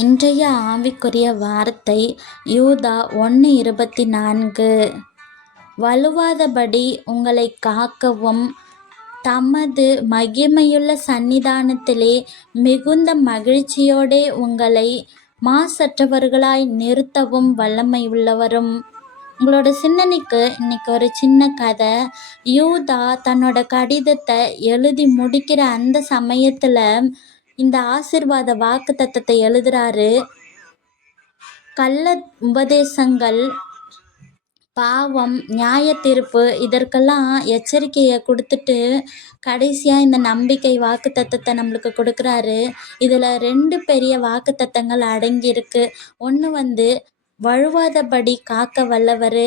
இன்றைய ஆவிக்குரிய வார்த்தை யூதா 1:24. வழுவாதபடி உங்களை காக்கவும் தமது மகிமையுள்ள சந்நிதானத்திலே மிகுந்த மகிழ்ச்சியோடே உங்களை மாசற்றவர்களாய் நிறுத்தவும் வல்லமையுள்ளவரும். உங்களோட சிந்தனைக்கு இன்னைக்கு ஒரு சின்ன கதை. யூதா தன்னோட கடிதத்தை எழுதி முடிக்கிற அந்த சமயத்துல இந்த ஆசீர்வாத வாக்கு தத்தத்தை எழுதுறாரு. கள்ள உபதேசங்கள், பாவம், நியாய தீர்ப்பு இதற்கெல்லாம் எச்சரிக்கையை கொடுத்துட்டு கடைசியா இந்த நம்பிக்கை வாக்கு தத்தத்தை நம்மளுக்கு கொடுக்குறாரு. இதுல 2 பெரிய வாக்கு தத்தங்கள் அடங்கியிருக்கு. ஒன்று வழுவாதபடி காக்க வல்லவர்.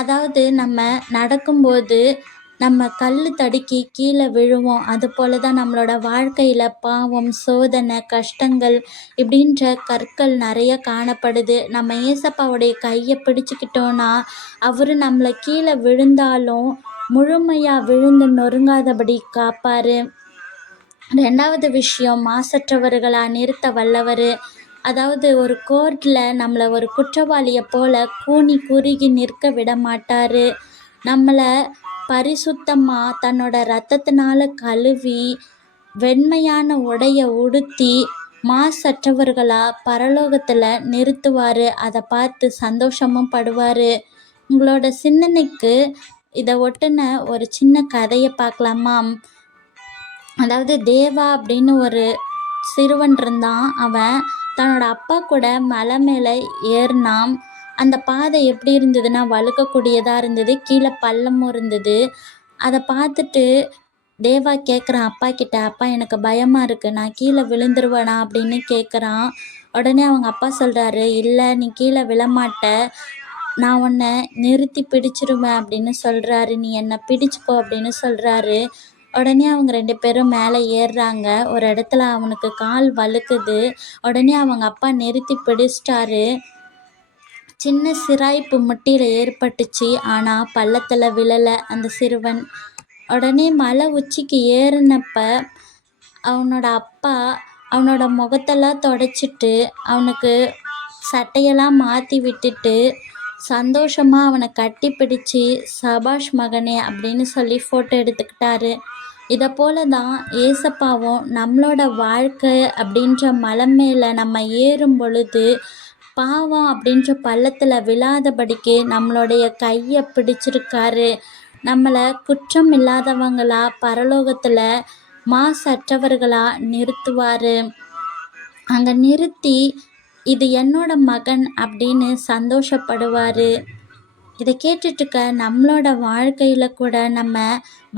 அதாவது நம்ம நடக்கும்போது நம்ம கல் தடுக்கி கீழே விழுவோம். அது போல தான் நம்மளோட வாழ்க்கையில் பாவம், சோதனை, கஷ்டங்கள் இப்படின்ற கற்கள் நிறைய காணப்படுது. நம்ம ஏசப்பாவுடைய கையை பிடிச்சிக்கிட்டோன்னா அவர் நம்மளை கீழே விழுந்தாலும் முழுமையாக விழுந்து நொறுங்காதபடி காப்பார். 2வது விஷயம், மாசற்றவர்களாக நிறுத்த வல்லவர். அதாவது ஒரு கோர்ட்டில் நம்மளை ஒரு குற்றவாளியை போல கூனி குறுகி நிற்க விட மாட்டார். நம்மளை பரிசுத்தமாக தன்னோட இரத்தத்தினால கழுவி வெண்மையான உடையை உடுத்தி மாசற்றவர்களாக பரலோகத்தில் நிறுத்துவார். அதை பார்த்து சந்தோஷமும் படுவார். உங்களோட சிந்தனைக்கு இதை ஒட்டுன ஒரு சின்ன கதையை பார்க்கலாமா? அதாவது தேவா அப்படின்னு ஒரு சிறுவன் இருந்தான். அவன் தன்னோட அப்பா கூட மலை மேலே ஏறினான். அந்த பாதை எப்படி இருந்ததுன்னா வழுக்கக்கூடியதாக இருந்தது, கீழே பள்ளமும் இருந்தது. அதை பார்த்துட்டு தேவா கேட்குறான் அப்பா கிட்ட, அப்பா எனக்கு பயமாக இருக்குது, நான் கீழே விழுந்துருவேனா அப்படின்னு கேட்குறான். உடனே அவங்க அப்பா சொல்கிறாரு, இல்லை நீ கீழே விழமாட்ட, நான் உன்னை நிறுத்தி பிடிச்சிருவேன் அப்படின்னு சொல்கிறாரு, நீ என்னை பிடிச்சிக்கோ அப்படின்னு சொல்கிறாரு. உடனே அவங்க 2 பேரும் மேலே ஏறுறாங்க. ஒரு இடத்துல அவனுக்கு கால் வழுக்குது. உடனே அவங்க அப்பா நிறுத்தி பிடிச்சிட்டாரு. சின்ன சிராய்ப்பு முட்டியில் ஏற்பட்டுச்சு. ஆனால் பள்ளத்தில் விழலை அந்த சிறுவன். உடனே மலை உச்சிக்கு ஏறினப்ப அவனோட அப்பா அவனோட முகத்தெல்லாம் தொடச்சிட்டு அவனுக்கு சட்டையெல்லாம் மாற்றி விட்டுட்டு சந்தோஷமாக அவனை கட்டி பிடிச்சி சபாஷ் மகனே அப்படின்னு சொல்லி ஃபோட்டோ எடுத்துக்கிட்டாரு. இதை போல தான் ஏசப்பாவும் நம்மளோட வாழ்க்கை அப்படின்ற மலை மேலே நம்ம ஏறும் பொழுது பாவம் அப்படின்ற பள்ளத்தில் விழாதபடிக்கு நம்மளுடைய கையை பிடிச்சிருக்காரு. நம்மளை குற்றம் இல்லாதவங்களா பரலோகத்தில் மாசற்றவர்களா நிறுத்துவார். அங்கே நிறுத்தி இது என்னோட மகன் அப்படின்னு சந்தோஷப்படுவார். இதை கேட்டுட்ருக்க நம்மளோட வாழ்க்கையில் கூட நம்ம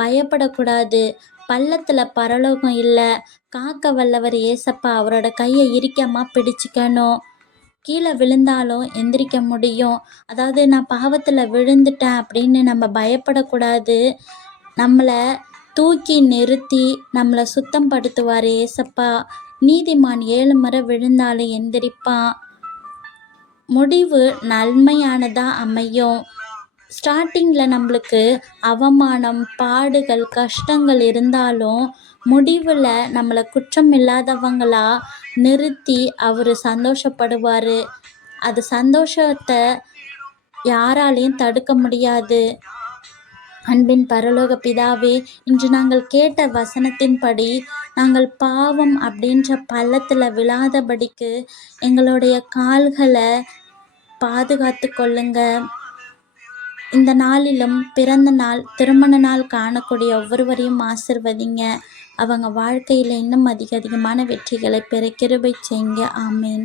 பயப்படக்கூடாது. பள்ளத்தில் பரலோகம் இல்லை, காக்க வல்லவர் ஏசப்பா. அவரோட கையை இறுக்கமாக பிடிச்சிக்கணும். கீழே விழுந்தாலும் எந்திரிக்க முடியும். அதாவது நான் பாவத்தில் விழுந்துட்டேன் அப்படின்னு நம்ம பயப்படக்கூடாது. நம்மளை தூக்கி நிறுத்தி நம்மளை சுத்தம் படுத்துவார் ஏசப்பா. நீதிமான் 7 முறை விழுந்தாலும் எந்திரிப்பான். முடிவு நன்மையானதாக அமையும். ஸ்டார்டிங்கில் நம்மளுக்கு அவமானம், பாடுகள், கஷ்டங்கள் இருந்தாலும் முடிவில் நம்மளை குற்றம் இல்லாதவங்களா நிறுத்தி அவர் சந்தோஷப்படுவார். அது சந்தோஷத்தை யாராலையும் தடுக்க முடியாது. அன்பின் பரலோக பிதாவே, இன்று நாங்கள் கேட்ட வசனத்தின்படி நாங்கள் பாவம் அப்படின்ற பள்ளத்தில் விழாதபடிக்கு எங்களுடைய கால்களை பாதுகாத்து கொள்ளுங்க. இந்த நாளிலும் பிறந்த நாள், திருமண நாள் காணக்கூடிய ஒவ்வொருவரையும் ஆசிர்வதிங்க. அவங்க வாழ்க்கையில் இன்னும் அதிகமான வெற்றிகளை பெற கிருபை செய்யுங்க. ஆமேன்.